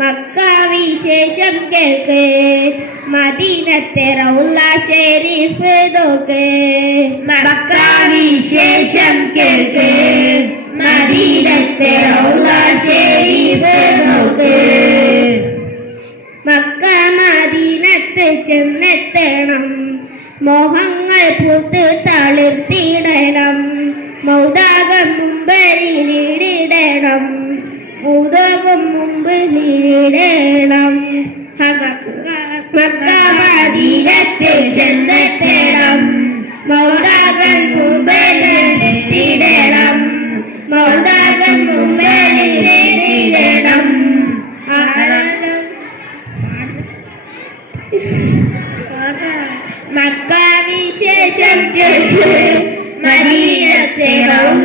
Mecca വിശേഷം കേൾക്ക് മദീനത്തെ റൗള ശരീഫ് നോക്ക്. മക്ക വിശേഷം കേൾക്ക് മദീനത്തെ റൗള ശരീഫ് നോക്ക്. മക്ക മദീനത്ത് ചെന്നെത്തണം, മോഹങ്ങൾ പൂത്ത് തളിർത്തിടണം, മൗദാകം മുമ്പിലിടണം, മൗദാകം മുമ്പിലിടണം. മക്ക മദീനത്ത് ചെന്നെത്തണം, മൗദാകം മുമ്പിലിടണം, മൗദാകം മുമ്പിലിടണം. മക്ക വിശേഷം കേൾക്ക് മദീനത്തെ റൗള